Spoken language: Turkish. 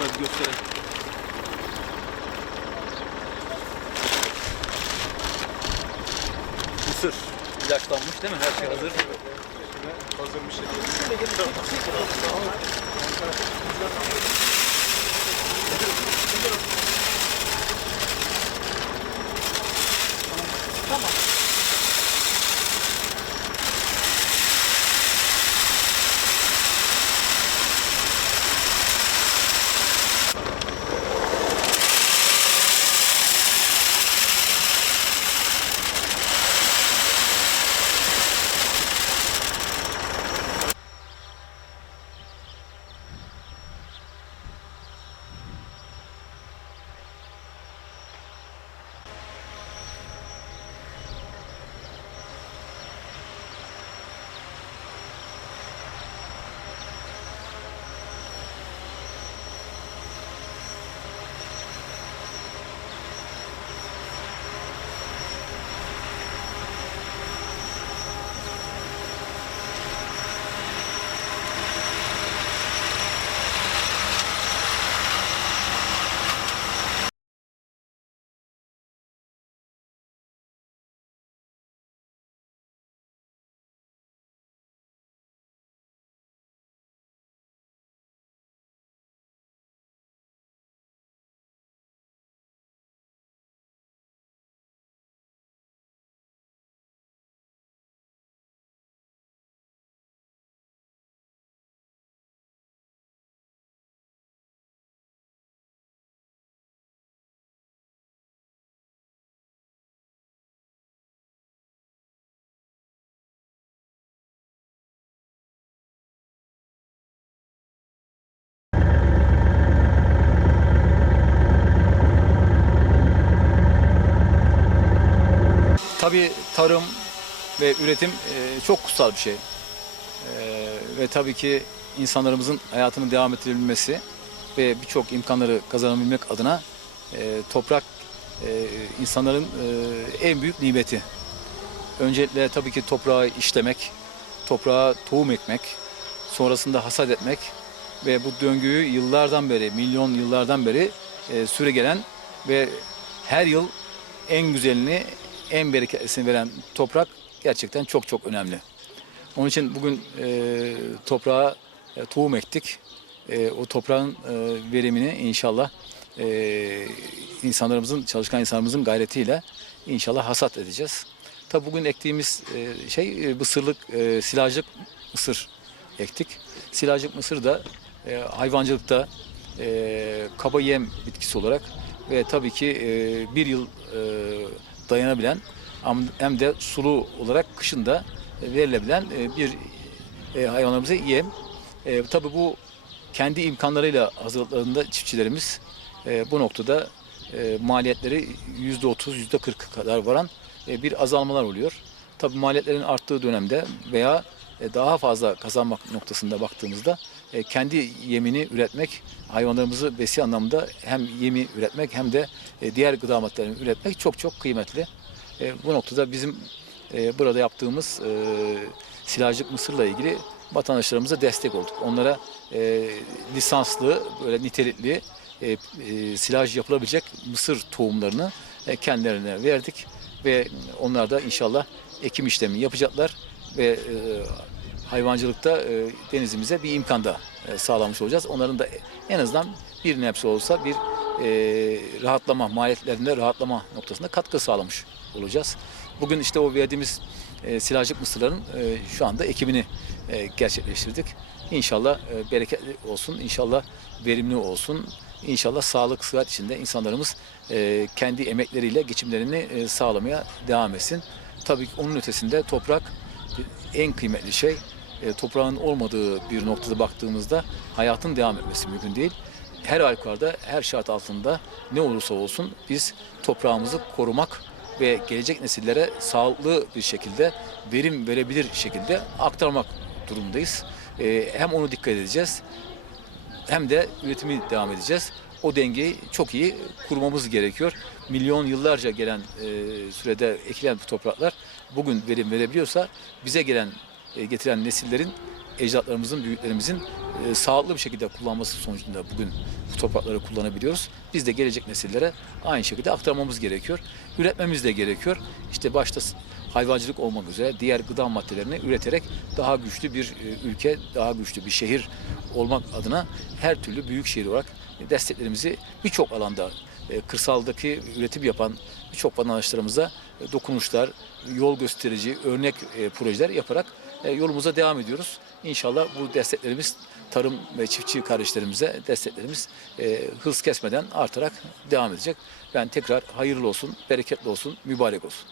Şöyle bir gösterelim. Mısır ilaçlanmış değil mi? Her şey hazır. Hazır bir şekilde. Tabii tarım ve üretim e, çok kutsal bir şey. E, ve tabii ki insanlarımızın hayatını devam ettirebilmesi ve birçok imkanları kazanabilmek adına e, toprak e, insanların e, en büyük nimeti. Öncelikle tabii ki toprağı işlemek, toprağa tohum ekmek, sonrasında hasat etmek ve bu döngüyü yıllardan beri, milyon yıllardan beri e, süre gelen ve her yıl en güzelini, en bereketlisini veren toprak gerçekten çok çok önemli. Onun için bugün e, toprağa e, tohum ektik. E, o toprağın e, verimini inşallah e, insanlarımızın, çalışkan insanlarımızın gayretiyle inşallah hasat edeceğiz. Tabi bugün ektiğimiz e, şey e, mısırlık, e, silajlık mısır ektik. Silajlık mısır da e, hayvancılıkta e, kaba yem bitkisi olarak ve tabii ki e, bir yıl e, dayanabilen hem de sulu olarak kışın da verilebilen e, bir e, hayvanlarımıza yem. E, tabii bu kendi imkanlarıyla hazırlıklarında çiftçilerimiz e, bu noktada e, maliyetleri yüzde otuz, yüzde kırk kadar varan e, bir azalmalar oluyor. Tabii maliyetlerin arttığı dönemde veya e, daha fazla kazanmak noktasında baktığımızda e, kendi yemini üretmek, hayvanlarımızı besi anlamda hem yemi üretmek hem de e, diğer gıda maddelerini üretmek çok çok kıymetli. E, Bu noktada bizim burada yaptığımız e, silajlık mısırla ilgili vatandaşlarımıza destek olduk. Onlara lisanslı, böyle nitelikli silaj yapılabilecek mısır tohumlarını kendilerine verdik ve onlar da inşallah ekim işlemi yapacaklar ve e, hayvancılıkta e, denizimize bir imkan da e, sağlamış olacağız. Onların da en azından bir nebze olsa bir e, rahatlama, maliyetlerinde rahatlama noktasında katkı sağlamış olacağız. Bugün işte o verdiğimiz e, silajlık mısırların e, şu anda ekimini e, gerçekleştirdik. İnşallah e, bereketli olsun, inşallah verimli olsun, inşallah sağlık, sıhhat içinde insanlarımız e, kendi emekleriyle geçimlerini e, sağlamaya devam etsin. Tabii ki onun ötesinde toprak e, en kıymetli şey. E, toprağın olmadığı bir noktada baktığımızda hayatın devam etmesi mümkün değil. Her halükarda, her şart altında ne olursa olsun biz toprağımızı korumak ve gelecek nesillere sağlıklı bir şekilde verim verebilir şekilde aktarmak durumundayız. E, hem onu dikkat edeceğiz hem de üretimi devam edeceğiz. O dengeyi çok iyi kurmamız gerekiyor. Milyon yıllarca gelen e, sürede ekilen bu topraklar bugün verim verebiliyorsa bize gelen getiren nesillerin ecdatlarımızın, büyüklerimizin e, sağlıklı bir şekilde kullanması sonucunda bugün bu toprakları kullanabiliyoruz. Biz de gelecek nesillere aynı şekilde aktarmamız gerekiyor. Üretmemiz de gerekiyor. İşte başta hayvancılık olmak üzere diğer gıda maddelerini üreterek daha güçlü bir e, ülke, daha güçlü bir şehir olmak adına her türlü büyük şehir olarak desteklerimizi birçok alanda e, kırsaldaki üretim yapan birçok vatandaşlarımıza e, dokunuşlar, yol gösterici, örnek e, projeler yaparak e, yolumuza devam ediyoruz. İnşallah bu desteklerimiz tarım ve çiftçi kardeşlerimize desteklerimiz e, hız kesmeden artarak devam edecek. Ben tekrar hayırlı olsun, bereketli olsun, mübarek olsun.